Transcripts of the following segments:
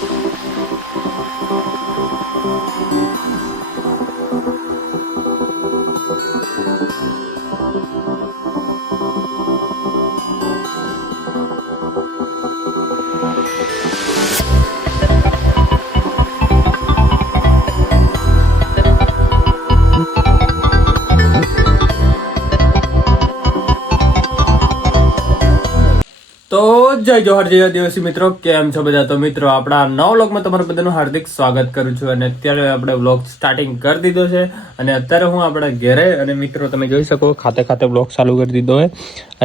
તો જય જોહર જય દિવસી મિત્રો, કેમ છો બધા? તો મિત્રો આપણા નવા વ્લોગમાં તમારું બધાનું હાર્દિક સ્વાગત કરું છું. અને અત્યારે આપણે વ્લોગ સ્ટાર્ટિંગ કરી દીધો છે અને અત્યારે હું આપણા ઘરે અને મિત્રો તમે જોઈ શકો ખાતે ખાતે વ્લોગ ચાલુ કરી દીધો હોય.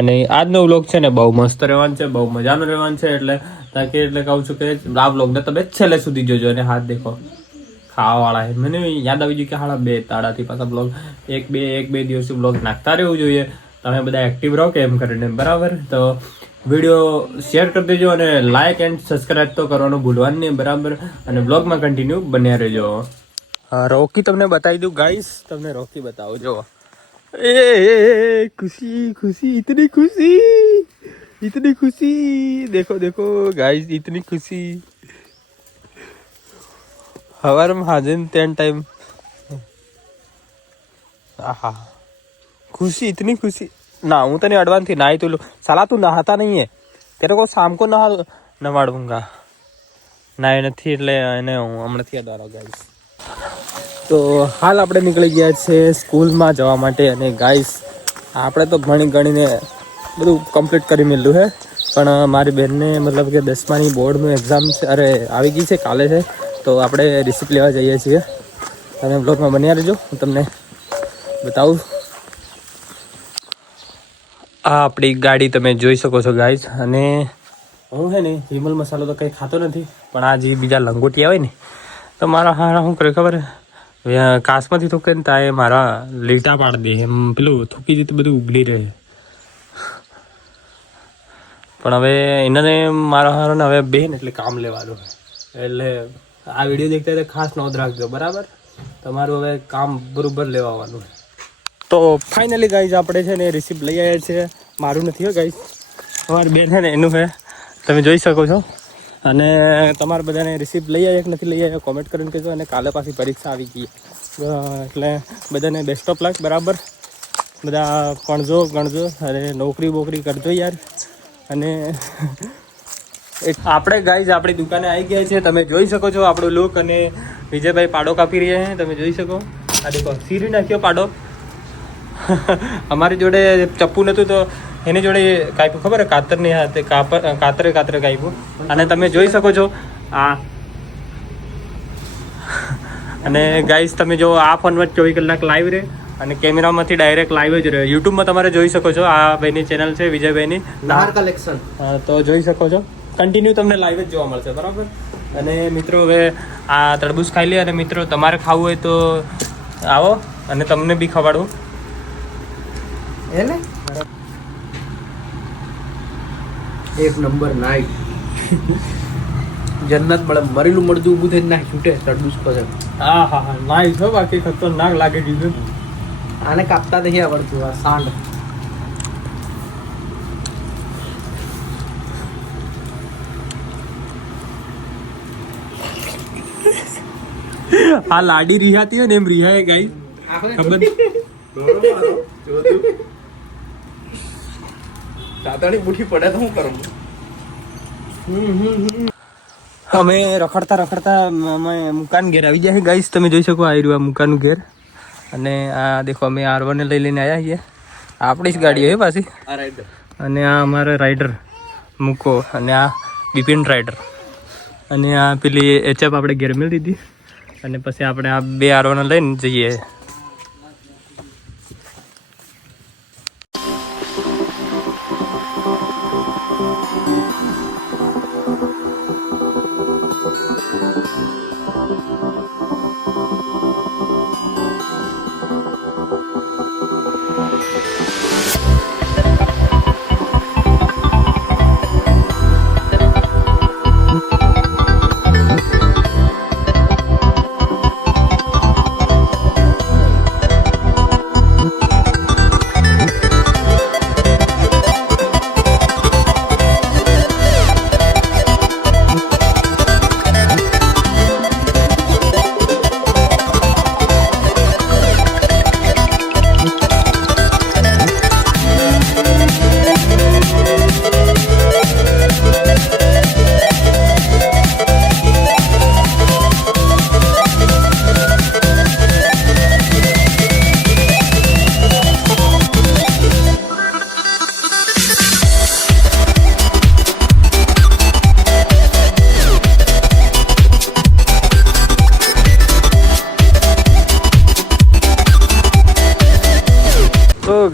અને આજનો વ્લોગ છે ને બહુ મસ્ત રહેવાનું છે, બહુ મજાનો રહેવાનું છે. એટલે કહું છું કે આ વ્લોગને તમે છેલ્લે સુધી જોજો. અને હાથ દેખો ખાવાવાળા છે, મને યાદ આવી ગયું કે હાડા 2 તાળાથી પાછા બ્લોગ એક બે દિવસ બ્લોગ નાખતા રહેવું જોઈએ. તમે બધા એક્ટિવ રહો કે એમ કરીને, બરાબર? તો વિડીયો શેર કરી દેજો અને લાઇક એન્ડ સબસ્ક્રાઇબ તો કરવાનું ભૂલવાનું નહીં, બરાબર? અને બ્લોગમાં કન્ટિન્યુ બન્યા રહેજો. હા, રોકી તમને બતાવી દઉં ગાઈસ, તમને રોકી બતાવું જો. એ ખુશી ખુશી, ઇતની ખુશી, દેખો દેખો ગાઈસ, ઇતની ખુશી. હવારમાં હાજર તેન ટાઈમ, આહા खुशी, इतनी खुशी ना. हूँ तने एडवांस थी नाई तो साला तू नहाता नहीं है, तेरे को शाम को नवाड़ूंगा. નાય નથી એટલે એને હું હમણાંથી યાદ આવ્યો ગાઈસ. તો હાલ આપણે નીકળી ગયા છે સ્કૂલમાં જવા માટે. અને ગાઈસ આપણે તો ગણીને બધું કમ્પ્લીટ કરી મેલું છે, પણ મારી બહેનને મતલબ કે 10માની બોર્ડનું એક્ઝામ છે, અરે આવી ગઈ છે, કાલે છે. તો આપણે રિસિપ્ટ લેવા જઈએ છીએ. અને બ્લોગમાં બન્યા રહેજો, હું તમને બતાવું. આ આપણી ગાડી તમે જોઈ શકો છો ગાઈસ. અને હું છે ને વિમલ મસાલો તો કંઈ ખાતો નથી, પણ આ જે બીજા લંગોટિયા હોય ને તો મારા હારા શું કરે ખબર, કાચમાંથી થૂકે ને તા એ મારા લીટા પાડી દે, એમ પેલું થૂકી દીધું બધું ઉગડી રહે. પણ હવે એને મારા હારાને હવે બેન એટલે કામ લેવાનું, એટલે આ વિડીયો દેખતા હોય તો ખાસ નોંધ રાખજો, બરાબર? તમારું હવે કામ બરોબર લેવાનું. તો ફાઇનલી ગાઈઝ આપણે છે ને રિસિપ્ટ લઈ આવ્યા છીએ. મારું નથી હો ગાઈઝ, તમારી બેન છે ને એનું છે, તમે જોઈ શકો છો. અને તમારે બધાને રિસિપ્ટ લઈ આવ્યા કે નથી લઈ આવ્યા કોમેન્ટ કરીને કહેજો. અને કાલે પાછી પરીક્ષા આવી ગઈ, એટલે બધાને બેસ્ટ ઓફ લક, બરાબર? બધા ગણજો અરે નોકરી બોકરી કરજો યાર. અને આપણે ગાઈઝ આપણી દુકાને આવી ગયા છે, તમે જોઈ શકો છો આપણું લુક. અને વિજયભાઈ પાડો કાપી રહ્યા છે, તમે જોઈ શકો. આ દેખો સીરી નાખ્યો પાડો. અમારી જોડે ચપ્પુ નહોતું તો એની જોડે કાપ્યું, ખબર હે? કાતરની હાથે કાતરે કાપ્યું. અને તમે જોઈ શકો છો આ. અને ગાઈસ તમે જો આ ફોનમાં 24 કલાક લાઈવ રહે અને કેમેરામાંથી ડાયરેક્ટ લાઈવ જ રહે. યુટ્યુબમાં તમારે જોઈ શકો છો, આ ભાઈની ચેનલ છે વિજયભાઈની નાર કલેક્શન, તો જોઈ શકો છો. કન્ટિન્યુ તમને લાઈવ જ જોવા મળશે, બરાબર? અને મિત્રો હવે આ તરબૂચ ખાઈ લે. અને મિત્રો તમારે ખાવું હોય તો આવો અને તમને બી ખવાડું. એને એક નંબર નાઈટ જન્નત મળે, મરેલું મળતું ઊભું થઈને ના છૂટે તરબૂચ પર. હા હા હા, નાઈસ હો, બાકી ખતરનાક લાગે દીધું. આને કાપતા નહીં આવડતું, આ સાંડ. આ લાડી રિહાતી હોય ને એમ રિહાય ગાઈ, ખબર? દાદાની બુઠી પડે તો શું કરું? અમે રખડતા અમે મુકાન ઘેર આવી ગયા ગાઈસ. તમે જોઈ શકો આ રહ્યું મુકાનનું ઘેર. અને આ દેખો અમે R1 લઈને આવ્યા છીએ, આપણી જ ગાડી હોય પાછી. અને આ અમારા રાઈડર મૂકો, અને આ બિપિન રાઈડર. અને આ પેલી HF આપણે ઘેર મેળવી દીધી. અને પછી આપણે આ 2 R1 લઈને જઈએ.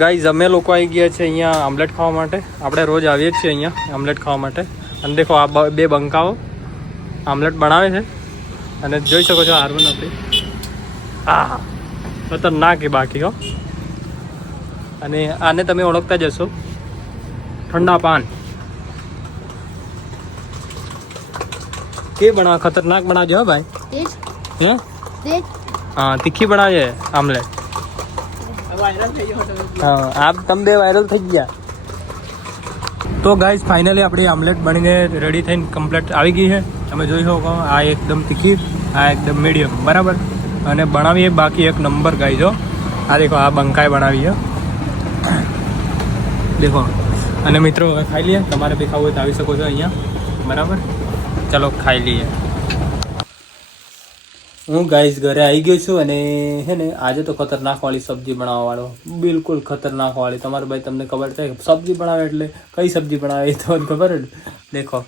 ગાઈઝ અમે લોકો આવી ગયા છે અહીંયા આમલેટ ખાવા માટે. આપણે રોજ આવીએ જ છીએ અહીંયા આમલેટ ખાવા માટે. અને દેખો આ બે બંકાઓ આમલેટ બનાવે છે અને જોઈ શકો છો હારવન આપણી આ ખતરનાક એ બાકી હો. અને આને તમે ઓળખતા જશો, ઠંડા પાન કે બના ખતરનાક બનાવજો હો ભાઈ. હે हाँ तीखी बनाए आमलेट. हाँ आप तम बे वायरल થઈ ગયા. તો ગાઈઝ ફાઇનલી આપણી આમલેટ બનીને રેડી થઈને કમ્પ્લીટ આવી ગઈ છે. તમે જોઈ શકો આ એકદમ તીખી, આ એકદમ મીડિયમ બરાબર. અને બનાવીએ બાકી એક નંબર ગાઈઝ હો. આ દેખો આ બંકાય બનાવી છે દેખો. અને મિત્રો હવે ખાઈ લઈએ. તમારે બી ખાવું હોય તો આવી શકો છો અહીંયા બરાબર. ચલો ખાઈ લઈએ. હું ગાઈઝ ઘરે આવી ગયો છું અને હે ને આજે તો ખતરનાક વાળી સબ્જી બનાવવા વાળો, બિલકુલ ખતરનાક વાળી. તમારે ભાઈ તમને ખબર છે સબ્જી બનાવે એટલે કઈ સબ્જી બનાવે એ તો ખબર જ. દેખો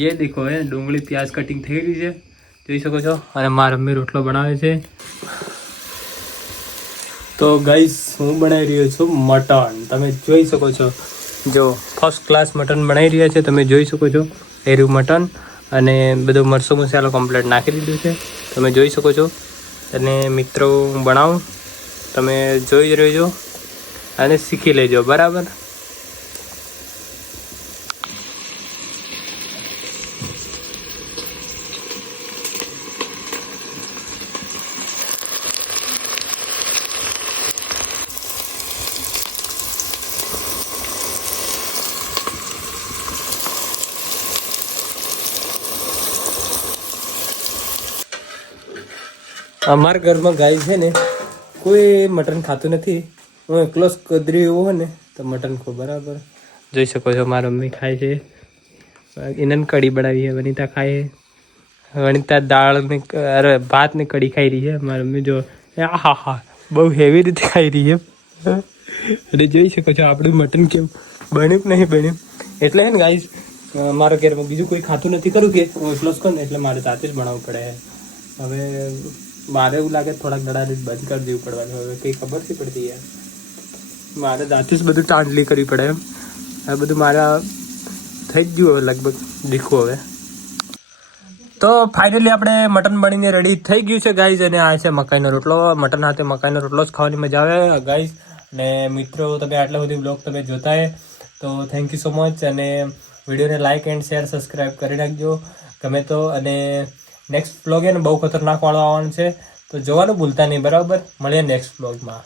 ये देखो હે ડુંગળી પ્યાજ કટિંગ થઈ ગઈ છે જોઈ શકો છો. અને મારા મમ્મી રોટલો બનાવે છે. તો ગાઈઝ હું બનાવી રહ્યો છું મટન. તમે જોઈ શકો છો જો ફર્સ્ટ ક્લાસ મટન બનાવી રહ્યા છે. તમે જોઈ શકો છો એરું મટન. અને બધો મરચો મસાલો કમ્પ્લીટ નાખી દીધું છે તમે જોઈ શકો છો. અને મિત્રો હું બનાવું, તમે જોઈ જ રહેજો અને શીખી લેજો બરાબર. અમારા ઘરમાં ગાય છે ને કોઈ મટન ખાતું નથી. હું એકલો જ કદરી એવો હોય ને તો મટન ખો બરાબર. જોઈ શકો છો મારા મમ્મી ખાય છે. એને કઢી બનાવી છે. વનિતા ખાય છે. વનિતા દાળ ને અરે ભાત ને કઢી ખાઈ રહી છે. મારી મમ્મી જો હા હા બહુ હેવી રીતે ખાઈ રહી છે. અને જોઈ શકો છો આપણું મટન કેમ બન્યું કે નહીં બન્યું. એટલે ને ગાઈસ મારા ઘરમાં બીજું કોઈ ખાતું નથી કરું કે હું એકલો જ કરું ને એટલે મારે જાતે જ બનાવવું પડે. હવે મારે એવું લાગે થોડાક દડા બંધ કરી દેવું પડવાનું. હવે કંઈ ખબર નથી પડતી યાર. મારે જાતે જ બધું ચાંદલી કરવી પડે એમ. આ બધું મારા થઈ જ ગયું હવે લગભગ દીખું હવે. તો ફાઇનલી આપણે મટન બનીને રેડી થઈ ગયું છે ગાઈઝ. અને આ છે મકાઈનો રોટલો. મટન સાથે મકાઈનો રોટલો જ ખાવાની મજા આવે ગાઈઝ. અને મિત્રો તમે આટલા બધી બ્લોગ તમે જોતા હે તો થેન્ક યુ સો મચ. અને વિડીયોને લાઇક એન્ડ શેર સબસ્ક્રાઈબ કરી નાખજો ગમે તો. અને નેક્સ્ટ બ્લોગ એને બહુ ખતરનાક વાળો આવવાનું છે તો જોવાનું ભૂલતા નહીં બરાબર. મળીએ નેક્સ્ટ બ્લોગમાં.